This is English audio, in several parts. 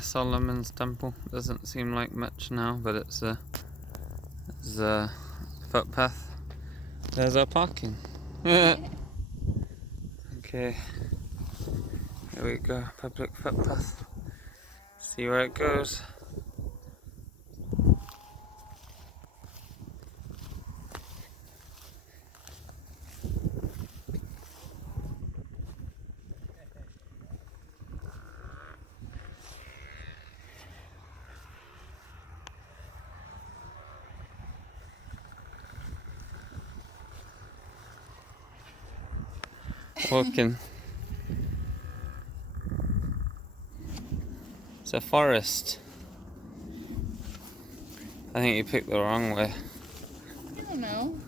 Solomon's Temple. Doesn't seem like much now, but it's a footpath. There's our parking. Okay, here we go, public footpath. See where it goes. Walking. It's a forest. I think you picked the wrong way. I don't know.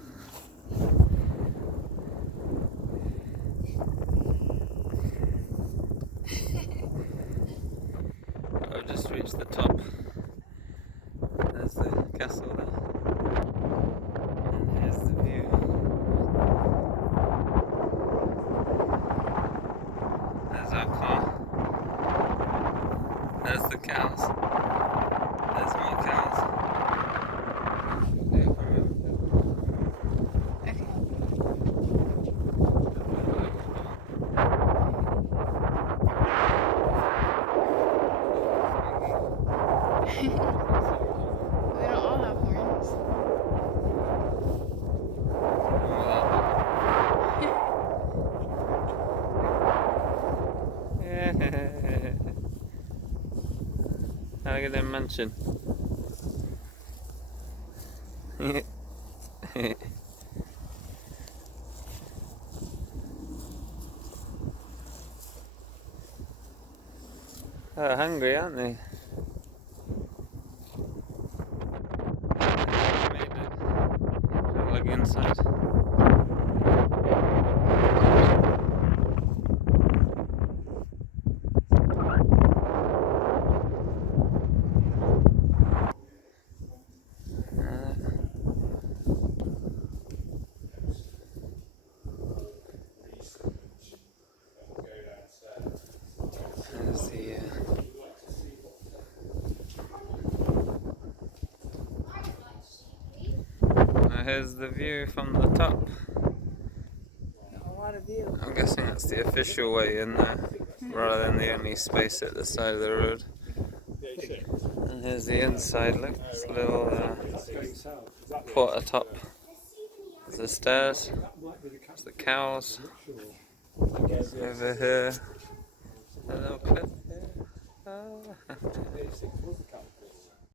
I've just reached the top. There's the castle there. And here's the view. There's our car. There's the cows. There's more cows. They don't all have horns. How get in mansion? Oh, hungry, aren't they? Look inside. There's the here's the view from the top. A lot of view. I'm guessing that's the official way in there, rather than the only space at the side of the road. And here's the inside, look, it's a little quarter top. There's the stairs, there's the cows. Over here, a little cliff here. Oh.